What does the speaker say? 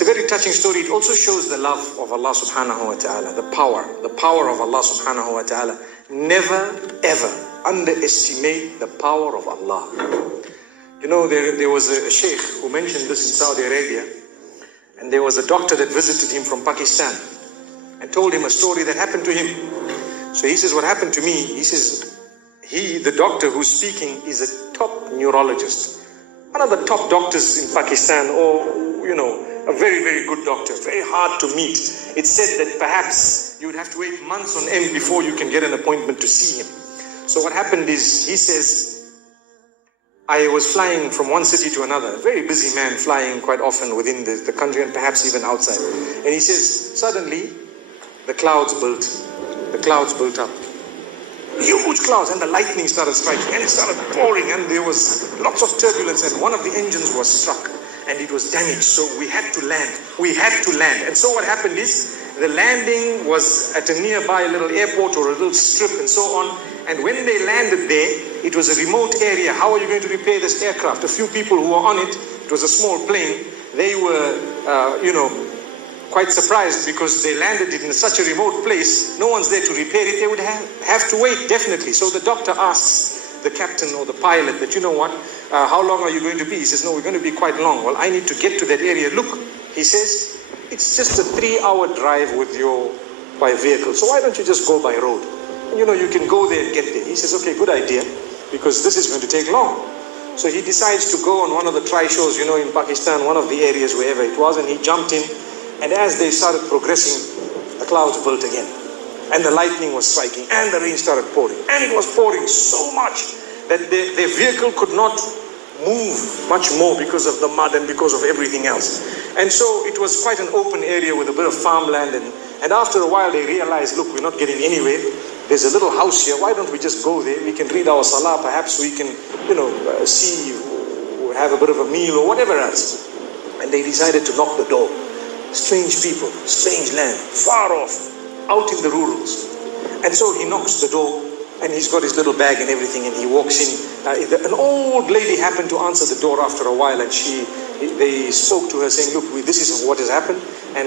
It's a very touching story. It also shows the love of Allah subhanahu wa ta'ala, the power of Allah subhanahu wa ta'ala. Never ever underestimate the power of Allah. You know, there was a sheikh who mentioned this in Saudi Arabia, and there was a doctor that visited him from Pakistan and told him a story that happened to him. So he says, what happened to me, he says, the doctor who's speaking is a top neurologist, one of the top doctors in Pakistan, or, you know, a very, very good doctor, very hard to meet. It's said that perhaps you would have to wait months on end before you can get an appointment to see him. So what happened is, he says, I was flying from one city to another, a very busy man flying quite often within the country and perhaps even outside. And he says, suddenly the clouds built up. Huge clouds, and the lightning started striking, and it started pouring, and there was lots of turbulence, and one of the engines was struck, and it was damaged, so we had to land. And so what happened is, the landing was at a nearby little airport or a little strip and so on, and when they landed there, it was a remote area. How are you going to repair this aircraft? A few people who were on it, it was a small plane, they were, quite surprised because they landed it in such a remote place, no one's there to repair it, they would have to wait, definitely. So the doctor asks the captain or the pilot that, you know what, how long are you going to be? He says, no, we're going to be quite long. Well, I need to get to that area. Look, he says, it's just a 3-hour drive by vehicle, so why don't you just go by road? You know, you can go there and get there. He says, okay, good idea, because this is going to take long. So he decides to go on one of the tri-shows, you know, in Pakistan, one of the areas, wherever it was, and he jumped in. And as they started progressing, the clouds built again. And the lightning was striking, and the rain started pouring. And it was pouring so much that their vehicle could not move much more because of the mud and because of everything else. And so it was quite an open area with a bit of farmland. And after a while, they realized, look, we're not getting anywhere. There's a little house here. Why don't we just go there? We can read our salah. Perhaps we can, have a bit of a meal or whatever else. And they decided to knock the door. Strange people, strange land, far off, out in the rurals. And so he knocks the door, and he's got his little bag and everything, and he walks in. An old lady happened to answer the door after a while, and they spoke to her saying, look, this is what has happened. And